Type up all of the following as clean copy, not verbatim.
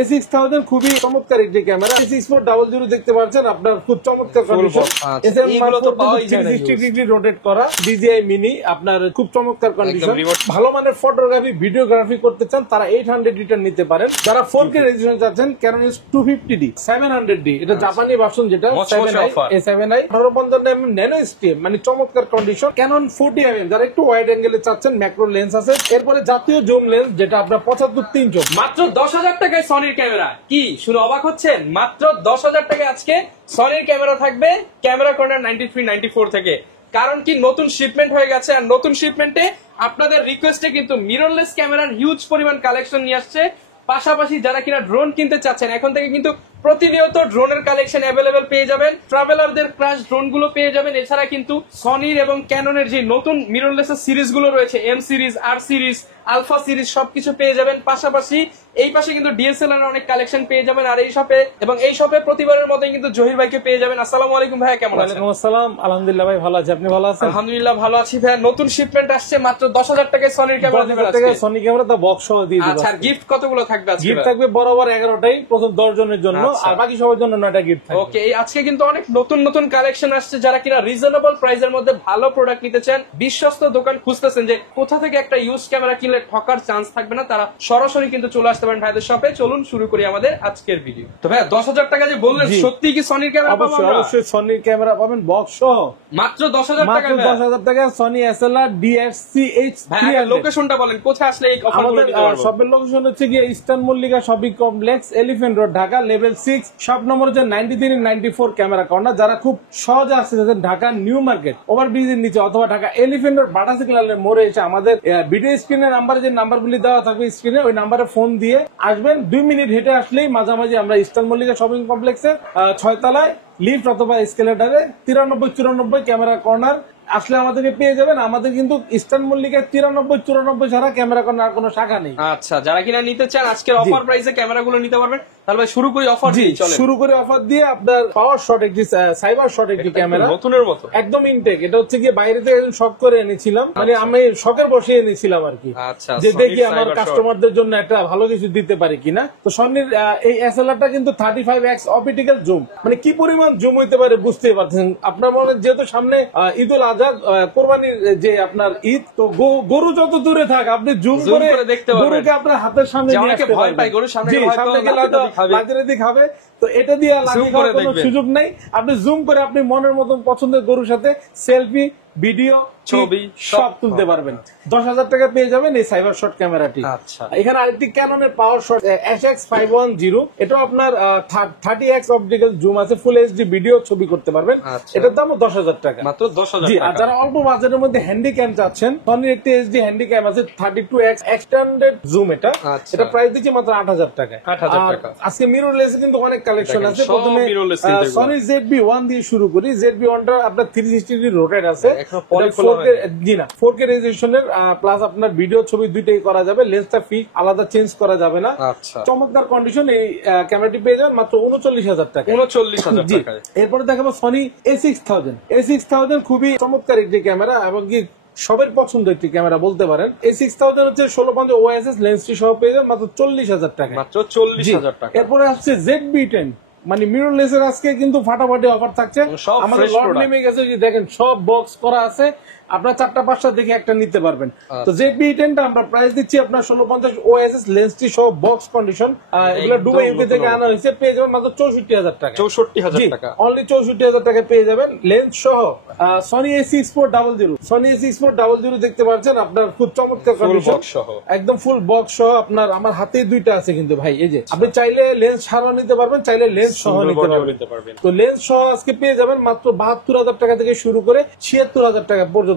A6000 খুবই চমৎকার একটি ক্যামেরা। A6400 দেখতে পাচ্ছেন আপনার খুব চমৎকার কন্ডিশন। এগুলো তো পাওয়াই যায় না। 360 ডিগ্রি রোটেট করা DJI মিনি আপনার খুব চমৎকার কন্ডিশন। ভালো মানের ফটোগ্রাফি ভিডিওগ্রাফি করতে চান তারা 800 রিটার্ন নিতে পারেন। যারা 4K রেজোলিউশন চাচ্ছেন Canon S250D 700D এটা জাপানি ভার্সন যেটা 7i A7i 1850 ন্যানো STM মানে চমৎকার কন্ডিশন। Canon 40mm যারা একটু ওয়াইড অ্যাঙ্গেলে চাচ্ছেন ম্যাক্রো লেন্স আছে। এরপরে জাতীয় জুম লেন্স যেটা আপনার 75-300 মাত্র 10,000 টাকায় সনির ক্যামেরা। কি শুনে অবাক হচ্ছেন? মাত্র 10,000 টাকায় আজকে সনির ক্যামেরা থাকবে ক্যামেরা কর্নার 93-94 থেকে। কারণ কি নতুন শিপমেন্ট হয়ে গেছে, আর নতুন শিপমেন্টে আপনাদের রিকোয়েস্টে কিন্তু মিররলেস ক্যামেরার হিউজ পরিমাণ কালেকশন নিয়ে আসছে। পাশাপাশি যারা কিনা ড্রোন কিনতে চাচ্ছেন এখন থেকে কিন্তু প্রতিনিয়ত ড্রোনের কালেকশন অ্যাভেলেবেল পেয়ে যাবেন। ট্রাভেলারদের ক্রাশ ড্রোন গুলো পেয়ে যাবেন। এছাড়া কিন্তু সনির এবং ক্যাননের যে নতুন মিররলেস সিরিজ গুলো রয়েছে M series, R series, alpha series সবকিছু পেয়ে যাবেন। পাশাপাশি এই পাশে কিন্তু DSLR এর অনেক কালেকশন পেয়ে যাবেন। আর এই শপে প্রতিবারের মতোই কিন্তু জহির ভাইকে পেয়ে যাবেন। আসসালামু আলাইকুম ভাইয়া, কেমন আছেন? ওয়ালাইকুম আসসালাম, আলহামদুলিল্লাহ ভাই ভালো আছি, আপনি ভালো আছেন? আলহামদুলিল্লাহ ভালো আছি ভাইয়া। নতুন শিপমেন্ট আসছে মাত্র 10,000 টাকায় সনির ক্যামেরা দেবেন আজকে। সনি ক্যামেরা তো বক্স সহ দিয়ে দিবেন। আচ্ছা, গিফট কতগুলো থাকবে আজকে? গিফট থাকবে বরাবর 11টাই, প্রথম 10 জনের জন্য, আর বাকি সবার জন্য 9টা গিফট থাকবে। ওকে, আজকে কিন্তু অনেক নতুন নতুন কালেকশন আসছে। যারা কিনা রিজনেবল প্রাইসের মধ্যে ভালো প্রোডাক্ট নিতে চান, বিশ্বস্ত দোকান খুঁজতেছেন যে কোথা থেকে একটা ইউজ ক্যামেরা কিনলে ঠকার চান্স থাকবে না, তারা সরাসরি কিন্তু চলে আসতে পারেন ভাইদের শপে। চলুন শুরু করি আমাদের আজকের ভিডিও। তো ভাই 10,000 টাকা যে বললেন, সত্যি কি সনির ক্যামেরা পাবো? অবশ্যই সনির ক্যামেরা পাবেন বক্স সহ মাত্র 10,000 টাকা। 10,000 টাকা সনি SLR DXC-H300। লোকেশনটা বলেন, কোথায় আসলে এই অফারগুলো নিতে পারবো? শপের লোকেশন হচ্ছে গিয়ে eastern Mallika shopping complex, elephant road, Dhaka, level 6, shop number হচ্ছে 93-94 ক্যামেরা কর্নার। যারা খুব সহজে আসতে চাচ্ছেন ঢাকা নিউ মার্কেট ওভারব্রিজের নিচে অথবা ঢাকা এলিফ্যান্ট রোড বাটা সিগন্যালের মোড়ে এসে আমাদের ভিডিও স্ক্রিনের নাম্বার যে নাম্বারগুলি দেওয়া থাকবে স্ক্রিনে, ওই নাম্বারে ফোন দিয়ে আসবেন। 2 মিনিট হেঁটে আসলেই মাঝামাঝি আমরা ইস্টার্ন মল্লিকা শপিং কমপ্লেক্সের 6 তলায় লিফট অথবা এসকেলেটরে 93-94 ক্যামেরা কর্নার আসলে আমাদেরকে পেয়ে যাবেন। আমাদের কিন্তু ইস্টার্ন মল্লিকায় 93-94 ছাড়া ক্যামেরা কর্নার কোনো শাখা নেই। আচ্ছা, যারা কিনা নিতে চান আজকের অফার প্রাইসে ক্যামেরাগুলো নিতে পারবেন। তাহলে শুরু করি অফার দিয়ে। চলেন শুরু করে অফার দিয়ে আপনার পাওয়ার শট একটি সাইবার শট একটি ক্যামেরা নতুনের মতো একদম ইনটেক। এটা হচ্ছে গিয়ে বাইরে থেকে একদম শখ করে এনেছিলাম, মানে আমি শখের বসে এনেছিলাম আর কি, যে দেখি আমার কাস্টমারদের জন্য একটা ভালো কিছু দিতে পারি কিনা। তো সনির এই SLR-টা কিন্তু 35x অপটিক্যাল জুম, মানে কি পরিমাণ জুম হইতে পারে বুঝতেই পারছেন। আপনার মনে যেহেতু সামনে ঈদুল আজহা, কোরবানির যে আপনার ঈদ, তো গরু যত দূরে থাক আপনি জুম করে দেখতে পারবেন, গরুকে আপনার হাতের সামনে নিয়ে আসতে পারবেন। গরুর সামনে লাথি খাবে, তো এটা দিয়ে লাথি খাওয়ার কোনো সুযোগ নাই। আপনি জুম করে আপনি মনের মতন পছন্দের গরুর সাথে সেলফি, ভিডিও, ছবি সব তুলতে পারবেন। 10,000 টাকা পেয়ে যাবেন এই সাইবার শট ক্যামেরাটি। এখানে আরেকটি ক্যাননের পাওয়ার শট SX510, এটাও আপনার 30x অপটিক্যাল জুম আছে, ফুল HD ভিডিও ছবি করতে পারবেন। এটার দাম 10,000 টাকা, মাত্র 10,000 টাকা। আর যারা অল্প বাজেটের মধ্যে হ্যান্ডি ক্যাম চাচ্ছেন, সনির একটি HD হ্যান্ডি ক্যাম আছে 32x এক্সটেন্ডেড জুম, এটা প্রাইস দিচ্ছি মাত্র 8,000 টাকা। আজকে মিররলেস কিন্তু অনেক কালেকশন আছে। প্রথমে সনি ZB-1 দিয়ে শুরু করি। ZB-1টা আপনার 360 ডিগ্রি রোটেট আছে, 4K রেজোলিউশনের, প্লাস আপনার ভিডিও ছবি দুইটাই করা যাবে। লেন্সটা ফিক্স, আলাদা চেঞ্জ করা যাবে না। চমৎকার কন্ডিশন। এই ক্যামেরাটি পেয়ে যাবেন মাত্র 39,000 টাকা। 39,000 টাকা। এরপরে দেখাবো সনি A6000 খুবই চমৎকার একটি ক্যামেরা এবং কি সবার পছন্দ একটি ক্যামেরা বলতে পারেন। A6000 হচ্ছে 1650 OIS লেন্সটি সহ পেয়ে যাবেন মাত্র 40,000 টাকা। মাত্র 40,000 টাকা। এরপরে আসছে ZB-10, মানে মিররলেসের আজকে কিন্তু ফাটাফাটি অফার থাকছে। আমাদের লট নেমে গেছে, যে দেখেন সব বক্স করা আছে, আপনার 4টা-5টা দেখে একটা নিতে পারবেন। তো ZB-10টা আমরা প্রাইস দিচ্ছি আপনার 1650 OIS লেন্সটি সহ বক্স কন্ডিশন। এগুলো দুবাই ইউকে থেকে আনা হয়েছে, পেয়ে যাবেন মাত্র 64,000 টাকা। 64,000 টাকা, অনলি 64,000 টাকা পেয়ে যাবেন লেন্স সহ। সনি A6400 দেখতে পাচ্ছেন আপনার খুব চমৎকার কন্ডিশন, একদম ফুল বক্স সহ। আপনার আমার হাতে দুইটা আছে কিন্তু ভাই, এই যে আপনি চাইলে লেন্স ছাড়াও নিতে পারবেন, চাইলে লেন্স সহ নিতে পারবেন। তো লেন্স সহ আজকে পেয়ে যাবেন মাত্র 72,000 টাকা থেকে শুরু করে 76,000 টাকা পর্যন্ত।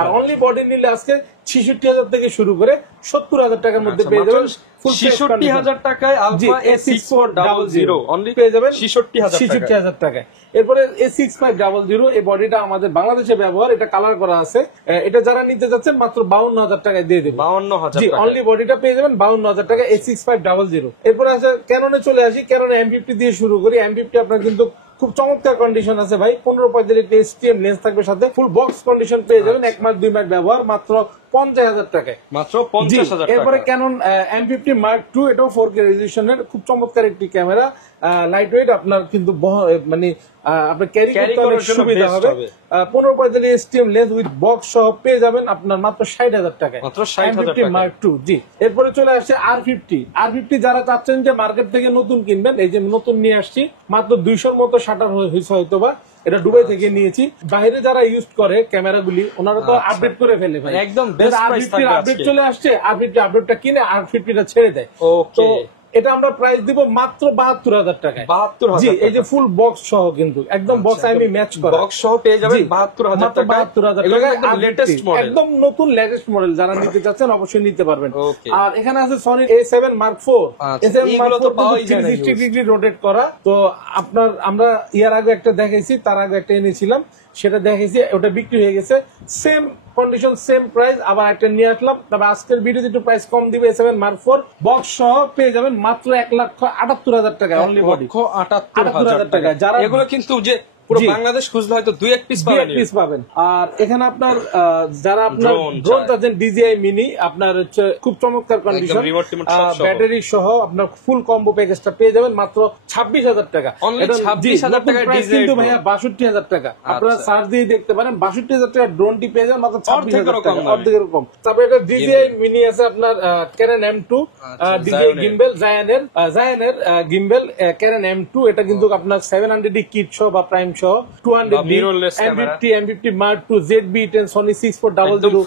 আর অনলি বডি নিলে আজকে 66,000 থেকে শুরু করে 70,000 টাকার মধ্যে পেয়ে যাবেন। 66,000 টাকায় আলফা A6400 অনলি পেয়ে যাবেন 66,000 টাকায়। এরপরে A6500, এই বডিটা আমাদের বাংলাদেশে ব্যবহার, এটা কালার করা আছে। এটা যারা নিতে যাচ্ছেন মাত্র 52,000 টাকায় দিয়ে দেবে। 52,000 টাকা, অনলি বডিটা পেয়ে যাবেন 52,000 টাকা A6500। এরপরে আছে ক্যাননে চলে আসি। ক্যাননে M50 দিয়ে শুরু করি। M50 আপনার কিন্তু খুব চমৎকার কন্ডিশন আছে ভাই। 15-35 STM লেন্স থাকবে সাথে, ফুল বক্স কন্ডিশন পেয়ে যাবেন। 1 মাস 2 মাস ব্যবহার, মাত্র 50,000 টাকায়। মাত্র 50,000 টাকা। এরপরে ক্যানন M50 Mark II, এটাও 4K রেজলিউশনের খুব চমৎকার একটি ক্যামেরা, লাইট ওয়েট, আপনার কিন্তু মানে আপনার ক্যারি করতে অনেক সুবিধা হবে। 1545 STM লেন্স উইথ বক্স সহ পেয়ে যাবেন আপনার মাত্র 60,000 টাকায়, মাত্র 60,000 M50 Mark II। জি, এরপরে চলে আসছে R50 যারা চাচ্ছেন যে মার্কেট থেকে নতুন কিনবেন, এই যে নতুন নিয়ে আসছি, মাত্র 200-র মতো শাটার হয়েছে হয়তোবা, এটা দুবাই থেকে নিয়েছি। বাইরে যারা ইউজ করে ক্যামেরাগুলি ওনারা তো আপডেট করে ফেলে ভাই, একদম বেস্ট প্রাইস থাকবে আপডেট চলে আসছে, আপডেটটা কিনে R50টা ছেড়ে দেয়। ওকে, এটা আমরা প্রাইস দিব মাত্র 72,000 টাকায়। 72,000। জি, এই যে ফুল বক্স সহ, কিন্তু একদম বক্স আমি ম্যাচ করা বক্স সহ পেয়ে যাবেন 72,000 টাকা। 72,000 টাকায় একদম লেটেস্ট মডেল, একদম নতুন লেটেস্ট মডেল। যারা নিতে চাচ্ছেন অবশ্যই নিতে পারবেন। ওকে, আর এখানে আছে Sony A7 Mark IV। A7 Mark IV পাওয়াই যায় না, 360 ডিগ্রি রোটেট করা। তো আপনার আমরা ইয়ার আগে একটা দেখাইছি, তার আগে একটা এনেছিলাম, সেটা দেখাইছি, ওটা বিক্রি হয়ে গেছে। সেম কন্ডিশন, সেম প্রাইস, আবার একটা নিয়ে আসলাম। তবে আজকের ভিডিওতে একটু প্রাইস কম দিবে। A7 Mark IV বক্স সহ পেয়ে যাবেন মাত্র 1,78,000 টাকায়, অনলি বডি 1,78,000 টাকা। যারা এগুলো কিন্তু যে পুরো বাংলাদেশ খুঁজলে হয়তো 2-1 পিস পাবেন। আর এখানে আপনার যারা আপনার ড্রোন চাচ্ছেন, DJI মিনি, আপনার হচ্ছে খুব চমৎকার কন্ডিশন, ব্যাটারি সহ আপনার ফুল কম্বো প্যাকেজটা পেয়ে যাবেন মাত্র 26,000 টাকা। এটা 26,000 টাকা কিন্তু ভাইয়া 62,000 টাকা। আপনারা সার্চ দিয়ে দেখতে পারেন, 62,000 টাকা ড্রোনটি পেয়ে যাবেন মাত্র 26,000 টাকা, অর্ধেকের কম। তারপরে এটা DJI মিনি আছে আপনার, Canon M2, DJI গিম্বেল, জায়ানের গিম্বেল Canon M2, এটা কিন্তু আপনার 700D কিট সহ বা প্রাইম সহ, 200D M50 Mark II, ZB-10, Sony 6400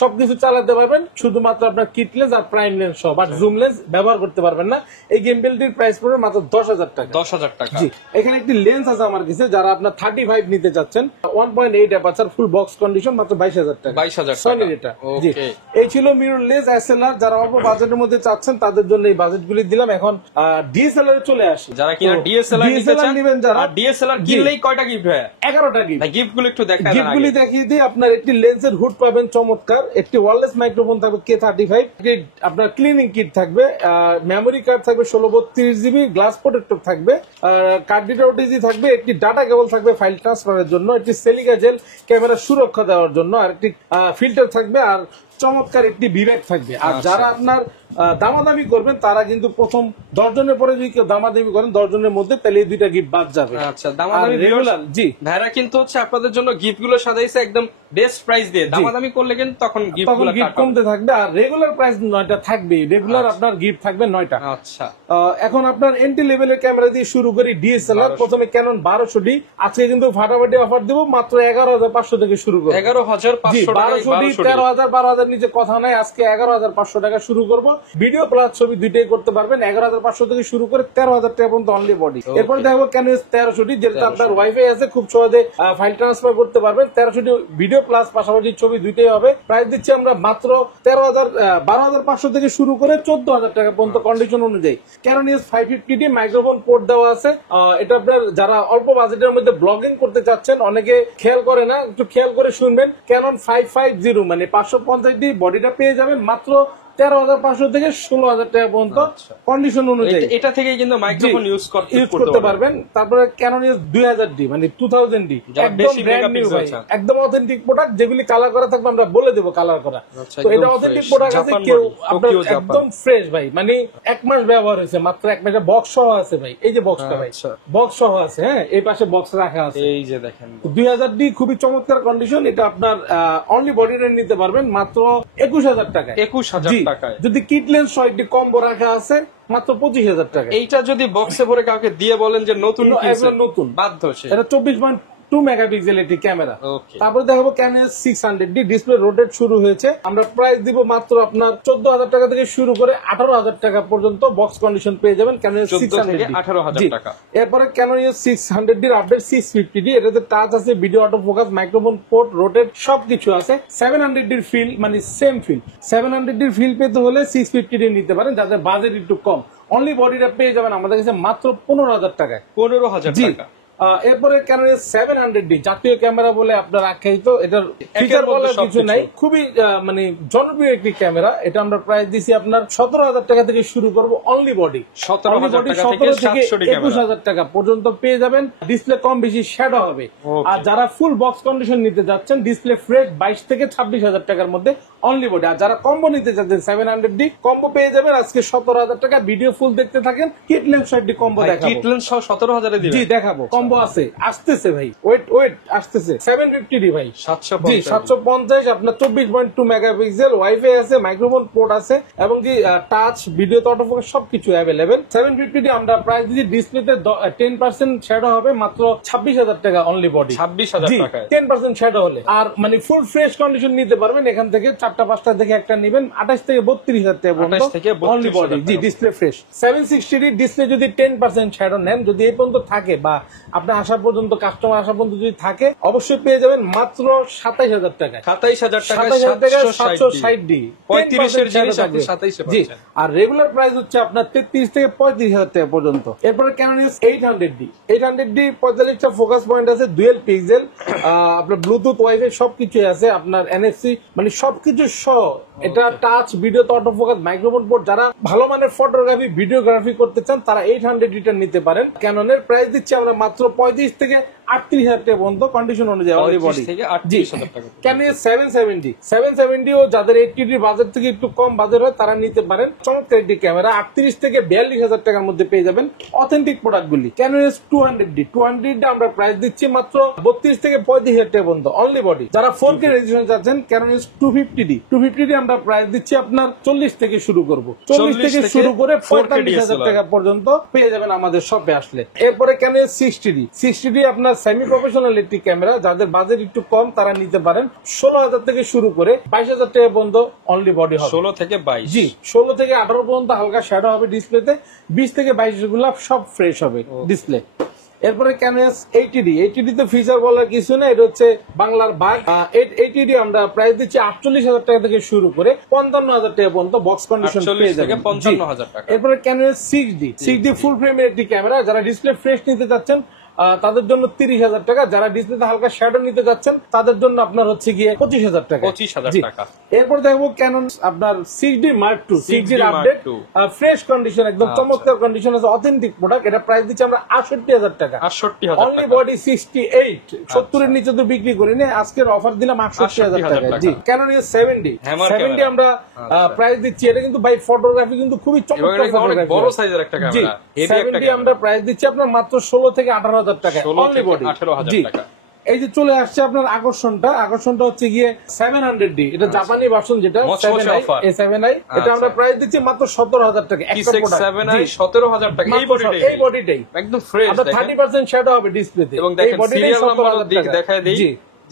সবকিছু চালাতে পারবেন, শুধুমাত্র আপনার কিট লেন্স আর প্রাইম লেন্স সহ, বাট জুম লেন্স ব্যবহার করতে পারবেন না। এই গিম্বেলটির প্রাইস পড়বে মাত্র 10,000 টাকা। 10,000 টাকা। জি, এখানে একটি লেন্স আছে আমার কাছে, যারা আপনার 35 নিতে চাচ্ছেন, 1.8 অ্যাপারচার, ফুল বক্স কন্ডিশন, মাত্র 22,000 টাকা। 22,000 সনির এটা। জি, এই ছিল মিররলেস SLR। যারা অল্প বাজেটের মধ্যে চাচ্ছেন তাদের জন্য এই বাজেটগুলি দিলাম। এখন DSLR এ চলে আসি। যারা কিনা DSLR নিতে চান, নেবেন যারা, DSLR কিনলেই কয়টা গিফট হয়? 11টা গিফট। গিফট গুলো একটু দেখাই দেন। গিফটগুলি দেখিয়ে দিই। আপনার একটি লেন্সের হুড পাবেন চমৎকার, একটি ওয়্যারলেস মাইক্রোফোন থাকবে K35, আপনার ক্লিনিং কিট থাকবে, মেমোরি কার্ড থাকবে 1632GB, গ্লাস প্রোটেক্টর থাকবে, কার্ড রিডার OTG থাকবে, একটি ডাটা কেবল থাকবে ফাইল ট্রান্সফারের জন্য, একটি সিলিকা জেল ক্যামেরা সুরক্ষা দেওয়ার জন্য, আর একটি ফিল্টার থাকবে, আর চমৎকার একটি বিবেক থাকবে। আর যারা আপনার দামাদামি করবেন তারা কিন্তু প্রথম 10 জনের পরে যদি কেউ দামাদামি করেন 10 জনের মধ্যে, তাহলে এই দুইটা গিফট বাদ যাবে। আচ্ছা, দামাদামি রেগুলার। জি, ভাইরা কিন্তু হচ্ছে আপনাদের জন্য গিফট গুলো সাজাইছে একদম বেস্ট প্রাইস দিয়ে। দামাদামি করলে কিন্তু তখন গিফট গুলো কমতে থাকবে। আর রেগুলার প্রাইস 9টা থাকবে, রেগুলার আপনার গিফট থাকবে 9টা। আচ্ছা, এখন আপনার এন্ট্রি লেভেলের ক্যামেরা দিয়ে শুরু করি। DSLR প্রথমে Canon 1200D, আজকে কিন্তু ফাটাফাটি অফার দিব, মাত্র 11,500 থেকে শুরু করব। 11,500 টাকা। 1200D, 13,000, 12,000 নিচে কথা নাই। আজকে 11,500 টাকা শুরু করব। ভিডিও প্লাস ছবি দুইটাই করতে পারবেন। 11,500 থেকে শুরু করে 13,000 টাকা পর্যন্ত অনলি বডি। এরপর দেখবো Canon 1300D, যেটা আপনার ওয়াইফাই আছে, খুব সহজে ফাইল ট্রান্সফার করতে পারবেন। 1300D ভিডিও প্লাস পাশাপাশি ছবি দুইটাই হবে। প্রাইস দিচ্ছি আমরা মাত্র 12,500 থেকে শুরু করে 14,000 টাকা পর্যন্ত কন্ডিশন অনুযায়ী। Canon S550D মাইক্রোফোন পোর্ট দেওয়া আছে। এটা আপনার যারা অল্প বাজেটের মধ্যে ব্লগিং করতে চাচ্ছেন, অনেকে খেয়াল করে না, একটু খেয়াল করে শুনবেন। Canon 550 মানে 550D বডিটা পেয়ে যাবেন মাত্র 13,500 থেকে 16,000 টাকা পর্যন্ত কন্ডিশন অনুযায়ী। এটা থেকে কিন্তু মাইক্রোফোন ইউজ করতে পারবেন। তারপরে Canon 2000D মানে 2000D, একদম ব্র্যান্ড নিউ ভাই, একদম অথেন্টিক প্রোডাক্ট, যেগুলি কালার করা থাকবে আমরা বলে দেবো কালার করা। তো এটা অথেন্টিক প্রোডাক্ট আছে, কেউ আপনার একদম ফ্রেশ ভাই, মানে 1 মাস ব্যবহার হয়েছে, মাত্র 1 মাসে বক্স সহ আছে ভাই। এই যে বক্সটা ভাই, বক্স সহ আছে। হ্যাঁ, এই পাশে বক্স রাখা আছে, এই যে দেখেন 2000D, খুবই চমৎকার কন্ডিশন। এটা আপনার অনলি বডি রেট নিতে পারবেন মাত্র 21,000 টাকায়। 21,000 টাকায়। যদি কিট লেন্স সহ একটি কম্বো রাখা আছে মাত্র 25,000 টাকা। এইটা যদি বক্সে ভরে কাউকে দিয়ে বলেন যে নতুন নতুন বাধ্য, এটা 24.2 মেগাপিক্সেল একটি ক্যামেরা। তারপরে দেখাবো Canon 600D, ডিসপ্লে রোটেট শুরু হয়েছে। আমরা প্রাইস দিব মাত্র আপনার 14,000 টাকা থেকে শুরু করে 18,000 টাকা পর্যন্ত বক্স কন্ডিশন পেয়ে যাবেন Canon 600D। 18,000 টাকা। এরপরে Canon 600D আপডেট 650D, এটাতে টাচ আছে, video auto focus, microphone port, rotate সবকিছু আছে। 700D ফিল মানে সেম ফিল। 700D ফিল পেতে হলে 650D নিতে পারেন, যাদের বাজেট একটু কম। অনলি বডিটা পেয়ে যাবেন আমাদের কাছে মাত্র 15,000 টাকায়। 15,000 টাকা। এরপরে ক্যানন 700D জাতীয় ক্যামেরা বলে আপনার আখ্যায়িত, এটার ফিচার বলার কিছু নাই, খুবই মানে জনপ্রিয় একটি ক্যামেরা। এটা আমরা প্রাইস দিছি আপনার 17,000 টাকা থেকে শুরু করবো অনলি বডি। 17,000 টাকা থেকে 21,000 টাকা পর্যন্ত পেয়ে যাবেন। ডিসপ্লে কম বেশি শ্যাডো হবে। আর যারা ফুল বক্স কন্ডিশন নিতে যাচ্ছেন ডিসপ্লে ফ্রেশ 22 থেকে 26,000 টাকার মধ্যে অনলি বডি। আর যারা কম্বো নিতে চাচ্ছেন 700D কম্বো পেয়ে যাবেন আজকে 17,000 টাকা। ভিডিও ফুল দেখতে থাকেন, কিট লেন্স 60 কম্বো দেখাবো। কিট লেন্স সহ 17,000 এ দিবেন? জি দেখাবো, কম্বো আছে, আসতেছে ভাই, ওয়েট আসতেছে। 750D ভাই, 750 আপনার 24.2 মেগাপিক্সেল, ওয়াইফাই আছে, মাইক্রোফোন পোর্ট আছে এবং কি টাচ ভিডিও অটোফোকাস সবকিছু অ্যাভেলেবেল। 750D আমরা প্রাইস দিচ্ছি ডিসপ্লেতে 10% শ্যাডো হবে মাত্র 26,000 টাকা অনলি বডি। 26,000 টাকা 10% শ্যাডো হলে। আর মানে ফুল ফ্রেশ কন্ডিশন নিতে পারবেন এখান থেকে 4টা 5টা দেখে একটা নেবেন 28 থেকে 32,000 টাকা পর্যন্ত অনলি বডি। জি ডিসপ্লে ফ্রেশ। 760D ডিসপ্লে যদি 10% শ্যাডো নেন, যদি এই পর্যন্ত থাকে বা আপনার আসা পর্যন্ত কাস্টমার আসা পর্যন্ত যদি থাকে অবশ্যই পেয়ে যাবেন মাত্র 27,000 টাকায়। 27,000 টাকা 760D 35 এর জিনিস আপনি 27 এ জি। পাচ্ছেন। আর রেগুলার প্রাইস হচ্ছে আপনার 33 থেকে 35,000 টাকা পর্যন্ত। এরপরে ক্যানন 800D 45টা ফোকাস পয়েন্ট আছে, ডুয়েল পিক্সেল, আপনার ব্লুটুথ ওয়াইফাই সবকিছু আছে, আপনার এনএফসি মানে সবকিছু সহ। এটা touch video autofocus microphone port. যারা ভালো মানের ফটোগ্রাফি ভিডিওগ্রাফি করতে চান তারা 800D নিতে পারেন। ক্যাননের প্রাইস দিচ্ছি আমরা মাত্র 35 থেকে 38,000 টাকা পর্যন্ত কন্ডিশন অনুযায়ী অনলি বডি। ক্যানন 770 ও যাদের 80D বাজেট থেকে একটু কম বাজেট হয় তারা নিতে পারেন। চমৎকার একটি ক্যামেরা 38 থেকে 42,000 টাকার মধ্যে পেয়ে যাবেন অথেন্টিক প্রোডাক্ট গুলি। ক্যানন 200D আমরা প্রাইস দিচ্ছি মাত্র 32 থেকে 35,000 টাকা পর্যন্ত অনলি বডি। যারা 4K রেজোলিউশন চাচ্ছেন ক্যানন 250D আমরা প্রাইস দিচ্ছি আপনার 40 থেকে শুরু করব, 40 থেকে শুরু করে 45,000 টাকা পর্যন্ত পেয়ে যাবেন আমাদের শপে আসলে। এরপরে ক্যানন 60D আপনার সেমি প্রফেশনাল একটি ক্যামেরা, যাদের বাজেট একটু কম তারা নিতে পারেন। 16,000 থেকে শুরু করে 22,000 টাকা পর্যন্ত অনলি বডি হবে। 16 থেকে 22 জি 16 থেকে 18 পর্যন্ত হালকা শ্যাডো হবে ডিসপ্লেতে, 20 থেকে 22 গুলা সব ফ্রেশ হবে ডিসপ্লে। এরপরে ক্যানন 80D তো ফিচার বলার কিছু না, এটা হচ্ছে বাংলার বাঘ। 80D আমরা প্রাইস দিচ্ছি 48,000 টাকা থেকে শুরু করে 55,000 টাকা পর্যন্ত বক্স কন্ডিশন পেয়ে যাবেন। 55,000 টাকা। এরপরে ক্যানন 6D ফুল ফ্রেমের একটি ক্যামেরা, যারা ডিসপ্লে ফ্রেশ নিতে চাচ্ছেন তাদের জন্য 30,000 টাকা, যারা ডিসপ্লেতে হালকা শ্যাডো নিতে যাচ্ছেন তাদের জন্য আপনার হচ্ছে গিয়ে 25,000 টাকা। 25,000 টাকা। এরপর দেখবো ক্যানন আপনার 6D Mark II 6D update, fresh condition, একদম চমৎকার কন্ডিশন আছে, অথেন্টিক প্রোডাক্ট। এটা প্রাইস দিচ্ছে আমরা 68,000 টাকা। 68,000 অনলি বডি 68, 70 এর নিচে তো বিক্রি করি না, আজকের অফার দিলাম 68,000 টাকা। জি ক্যানন 70 আমরা প্রাইস দিচ্ছি। এটা কিন্তু ভাই ফটোগ্রাফি কিন্তু খুবই চমৎকার ফটোগ্রাফি, বড় সাইজের একটা ক্যামেরা। 70 আমরা প্রাইস দিচ্ছি আপনার মাত্র 16 থেকে 18,000 টাকা অনলি বডি। 18,000 টাকা। এই যে চলে আসছে আপনার আকর্ষণটা হচ্ছে গিয়ে 700D, এটা জাপানি ভার্সন, যেটা 7i, এটা আমরা প্রাইস দিচ্ছি মাত্র 17,000 টাকা। একটা প্রোডাক্ট 7i 17,000 টাকা। এই বডিটাই একদম ফ্রেশ, আপনার 30% শ্যাডো হবে ডিসপ্লেতে। এবং দেখেন সিরিয়াল নাম্বার দেখায় দেই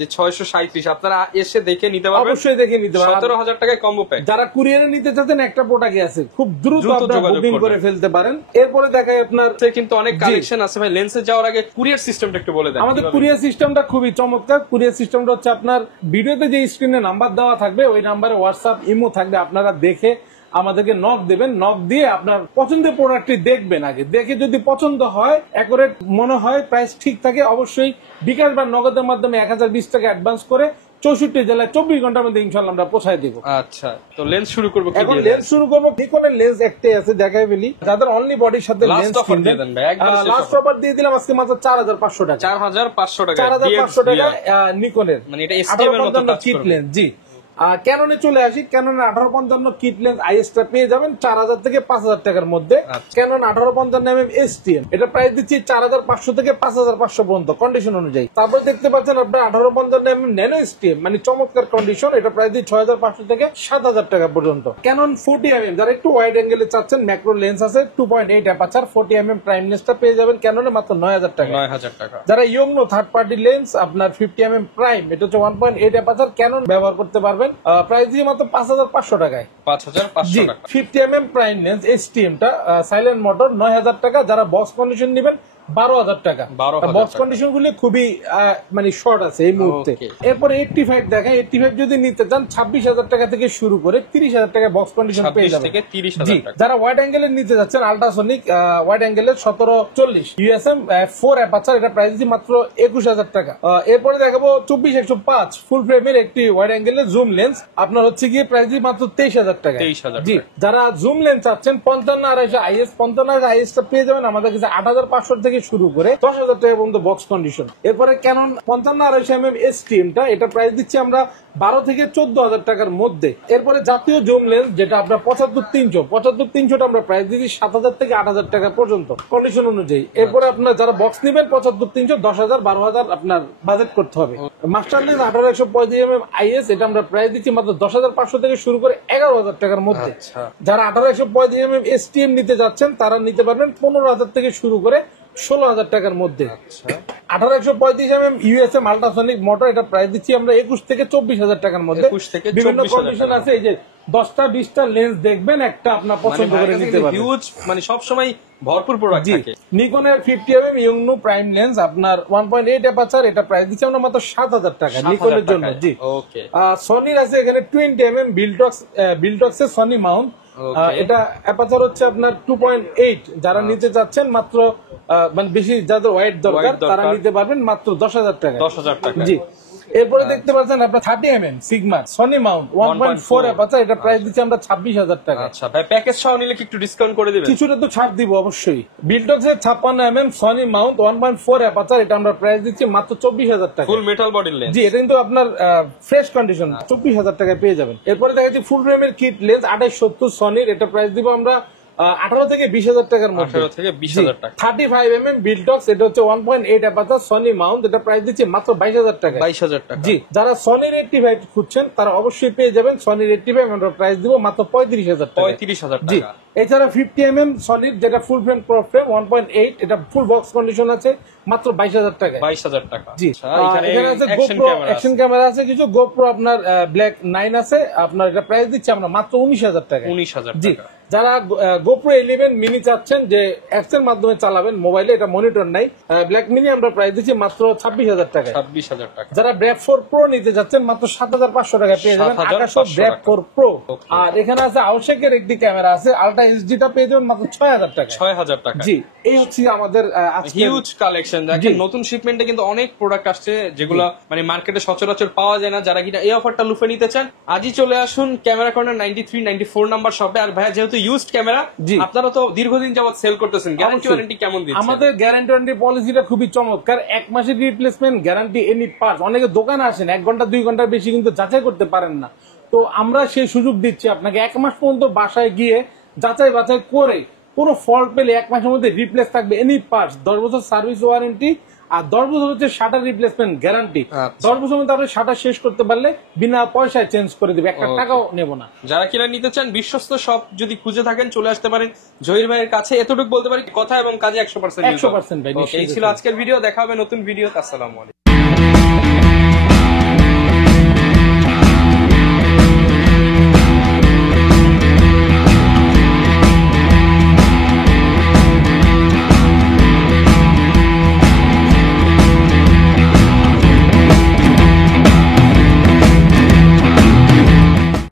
যে 637, আপনারা এসে দেখে নিতে পারবেন, অবশ্যই দেখে নিতে পারবেন। 17,000 টাকায় কম্বো প্যাক। যারা কুরিয়ারে নিতে চাচ্ছেন একটা প্রোডাক্ট আছে, খুব দ্রুত আপনারা বুকিং করে ফেলতে পারেন। এরপরে দেখায় আপনার কিন্তু অনেক কালেকশন আছে ভাই। লেন্সে যাওয়ার আগে কুরিয়ার সিস্টেমটা একটু বলে দেন। আমাদের কুরিয়ার সিস্টেমটা খুবই চমৎকার। কুরিয়ার সিস্টেমটা হচ্ছে আপনার ভিডিওতে যে স্ক্রিনে নাম্বার দেওয়া থাকবে ওই নাম্বারে হোয়াটসঅ্যাপ ইমো থাকবে, আপনারা দেখে আমাদেরকে নক দেবেন। নক দিয়ে আপনার পছন্দের প্রোডাক্টটি দেখবেন, আগে দেখে যদি পছন্দ হয়, অ্যাকুরেট মনে হয়, প্রাইস ঠিক থাকে, অবশ্যই বিকাশ বা নগদের মাধ্যমে 1020 টাকা অ্যাডভান্স করে 64 জেলায় 24 ঘন্টার মধ্যে ইনশাআল্লাহ আমরা পৌঁছায় দেব। আচ্ছা, তো লেন্স শুরু করব কি দিয়ে? এখন লেন্স শুরু করব। নিকনের লেন্স একটাই আছে, দেখাই ফেলি। যাদের অনলি বডির সাথে লেন্স কিনবেন, লাস্ট অফার দিয়ে দিলাম আজকে মাত্র 4,500 টাকা। 4,500 টাকা 4,500 টাকা নিকনের, মানে এটা এসটিএম এর মতো টাচ কিট লেন্স। জি ক্যাননে চলে আসি। ক্যাননের 1855 কিট লেন্স আইএসটা পেয়ে যাবেন 4,000 থেকে 5,000 টাকার মধ্যে। ক্যানন 1855 এসটিএম, এটা প্রাইস দিচ্ছি 4,500 থেকে 5,500 পর্যন্ত কন্ডিশন অনুযায়ী। তারপর দেখতে পাচ্ছেন আপনার 1855 ন্যানো এসটিএম, মানে চমৎকার কন্ডিশন, এটা প্রাইস দিচ্ছি 6,500 থেকে 7,000 টাকা পর্যন্ত। ক্যানন 40mm, যারা একটু ওয়াইড অ্যাঙ্গেলে চাচ্ছেন, ম্যাক্রো লেন্স আছে, 2.8 অ্যাপারচার 40mm প্রাইম লেন্সটা পেয়ে যাবেন ক্যাননে মাত্র 9,000 টাকা। 9,000 টাকা। যারা ইয়ংনো থার্ড পার্টি লেন্স আপনার 50mm প্রাইম, এটা হচ্ছে 1.8 অ্যাপারচার ক্যানন ব্যবহার করতে পারবেন, প্রাইস দিয়ে মাত্র 5,500 টাকায়। 5,500 টাকা। 50mm প্রাইম লেন্স এসটিএম টা সাইলেন্ট মোটর 9,000 টাকা। যারা বক্স কন্ডিশন নেবেন 12,000 টাকা। 12,000 বক্স কন্ডিশন গুলি খুবই মানে শর্ট আছে এই মুহূর্তে। এরপরে 85 দেখা, 85 যদি নিতে চান 26,000 টাকা থেকে শুরু করে 30,000 টাকা বক্স কন্ডিশন পেয়ে যাবেন। থেকে 30,000 টাকা। যারা ওয়াইড অ্যাঙ্গেলের নিতে যাচ্ছেন, আল্ট্রাসনিক ওয়াইড অ্যাঙ্গেলের 1740 ইউএসএম 4 অ্যাপারচার, এটা প্রাইস দিচ্ছি মাত্র 21,000 টাকা। এরপরে দেখাবো 24-105 ফুল ফ্রেমের একটি ওয়াইড অ্যাঙ্গেলের জুম লেন্স, আপনার হচ্ছে গিয়ে প্রাইস দিচ্ছি মাত্র 23,000 টাকা। 23,000 জি, যারা জুম লেন্স চাচ্ছেন 55-250 আইএস, 55-250 পেয়ে যাবেন আমাদের কাছে 8,500 থেকে শুরু করে 10,000 টাকা পর্যন্ত বক্স কন্ডিশন। এরপরে ক্যানন 55-250 এসটিএমটা, এটা প্রাইস দিচ্ছি আমরা 12 থেকে 14,000 টাকার মধ্যে। এরপরে জাতীয় জুম লেন্স যেটা আপনার 75-300 আমরা প্রাইস দিচ্ছি 7,000 থেকে 8,000 টাকা পর্যন্ত কন্ডিশন অনুযায়ী। এরপরে আপনার যারা বক্স নেবেন 75-300 10,000 12,000 আপনার বাজেট করতে হবে। মাস্টার লেন্স 18-135 আইএস, এটা আমরা প্রাইস দিচ্ছি মাত্র 10,500 থেকে শুরু করে 11,000 টাকার মধ্যে। যারা 18-135 এসটিএম নিতে যাচ্ছেন তারা নিতে পারবেন 15,000 থেকে শুরু করে 16,000 টাকার মধ্যে। 18-135 ইউএসএম আল্ট্রাসনিক মোটর, এটা প্রাইস দিচ্ছি আমরা 21 থেকে 24,000 টাকার মধ্যে। বিভিন্ন কন্ডিশন আছে, এই যে 10টা-20টা লেন্স দেখবেন, একটা আপনার পছন্দ করে নিতে পারবেন। হিউজ মানে সব সময় ভরপুর প্রোডাক্ট থাকে। নিকনের 50mm ইয়ংনু প্রাইম লেন্স আপনার 1.8 অ্যাপারচার, এটা প্রাইস দিচ্ছি আমরা মাত্র 7,000 টাকা নিকনের জন্য। জি, ওকে। সনির আছে এখানে 20mm বিল্টক্স এর সনি মাউন্ট, এটা অ্যাপারচার হচ্ছে আপনার 2.8, যারা নিতে চাচ্ছেন মাত্র মানে বেশি যাদের ওয়াইড দরকার তারা নিতে পারবেন মাত্র 10,000 টাকা। 10,000 টাকা। জি, এরপরে দেখতে পাচ্ছেন আপনার 30mm sigma Sony Mount 1.4 aperture, এটা প্রাইস দিচ্ছি আমরা 26,000 টাকা। আচ্ছা ভাই, প্যাকেজ সহ নিলে কি একটু ডিসকাউন্ট করে দিবেন? কিছুটা তো ছাড় দিব অবশ্যই। বিল্টক্স এর 56mm সনি মাউন্ট 1.4 অ্যাপারচার, এটা আমরা প্রাইস দিচ্ছি মাত্র 24,000 টাকা। Full metal body lens. জি, এটা কিন্তু আপনার ফ্রেশ কন্ডিশন 24,000 টাকায় পেয়ে যাবেন। এরপরে দেখাচ্ছি ফুল ফ্রেমের কিট লেন্স 2870 সনির, এটা প্রাইস দিব আমরা 18 থেকে 20,000 টাকার মধ্যে। 18 থেকে 20,000 টাকা। 35mm বিল্টক্স, এটা হচ্ছে 1.8 অ্যাপারচার সনি মাউন্ট, এটা প্রাইস দিচ্ছি মাত্র 22,000 টাকা। 22,000 টাকা। জি, যারা সনির 85 খুঁজছেন তারা অবশ্যই পেয়ে যাবেন সনির 85, আমরা প্রাইস দিব মাত্র 35,000 টাকা। 35,000 জি, টাকা। এছাড়া 50mm সনির যেটা ফুল ফ্রেম প্রো ফ্রেম 1.8, এটা ফুল বক্স কন্ডিশন আছে মাত্র 22,000 টাকা। 22,000 টাকা। জি, এখানে আছে গোপ্রো অ্যাকশন ক্যামেরা আছে কিছু, গোপ্রো আপনার ব্ল্যাক 9 আছে, আপনার এটা প্রাইস দিচ্ছি আমরা মাত্র 19,000 টাকা। 19,000 জি, টাকা। যারা গোপ্রো 11 মিনি চাচ্ছেন যে অ্যাপস এর মাধ্যমে চালাবেন মোবাইলে, এটা মনিটর নাই, ব্ল্যাক মিনি আমরা প্রাইস দিচ্ছি মাত্র 26,000 টাকা। 26,000 টাকা। যারা ব্র্যাপ 4 প্রো নিতে যাচ্ছেন মাত্র 7,500 টাকা পেয়ে যাবেন আকাশো ব্র্যাপ 4 প্রো। আর এখানে আছে আউশেকের একটি ক্যামেরা আছে আলট্রা এইচডিটা পেয়ে যাবেন মাত্র 6,000 টাকা। 6,000 টাকা। জি, এই হচ্ছে আমাদের হিউজ কালেকশন। দেখেন নতুন শিপমেন্টে কিন্তু অনেক প্রোডাক্ট আসছে যেগুলো মানে মার্কেটে সচরাচর পাওয়া যায় না। যারা কিনা এই অফারটা লুফে নিতে চান আজই চলে আসুন ক্যামেরা কর্নার 93-94 নাম্বার শপে। আর ভাইয়া যেহেতু ইউজড ক্যামেরা, আপনারা তো দীর্ঘদিন যাবত সেল করতেছেন, গ্যারান্টি ওয়ারেন্টি কেমন দিচ্ছেন? আমাদের গ্যারান্টি ওয়ারেন্টি পলিসিটা খুবই চমৎকার, 1 মাসের রিপ্লেসমেন্ট গ্যারান্টি এনি পার্ট। অনেকে দোকানে আসেন 1 ঘন্টা 2 ঘন্টার বেশি কিন্তু যাচাই করতে পারেন না, তো আমরা সেই সুযোগ দিচ্ছি আপনাকে 1 মাস পর্যন্ত বাসায় গিয়ে যাচাই বাছাই করে কোনো ফল্ট পেলে 1 মাসের মধ্যে রিপ্লেস থাকবে এনি পার্টস। 10 বছর সার্ভিস ওয়ারেন্টি আর 10 বছর হচ্ছে শাটার রিপ্লেসমেন্ট গ্যারান্টি। 10 বছর মধ্যে আপনি শাটার শেষ করতে পারলে বিনা পয়সায় চেঞ্জ করে দিবে, 1 টাকাও নেব না। যারা কিনা নিতে চান বিশ্বস্ত শপ যদি খুঁজে থাকেন চলে আসতে পারেন জহির ভাইয়ের কাছে। এতটুকু বলতে পারি কথা এবং কাজে 100% 100% ভাই। এই ছিল আজকের ভিডিও, দেখা হবে নতুন ভিডিও। আসসালামু আলাইকুম।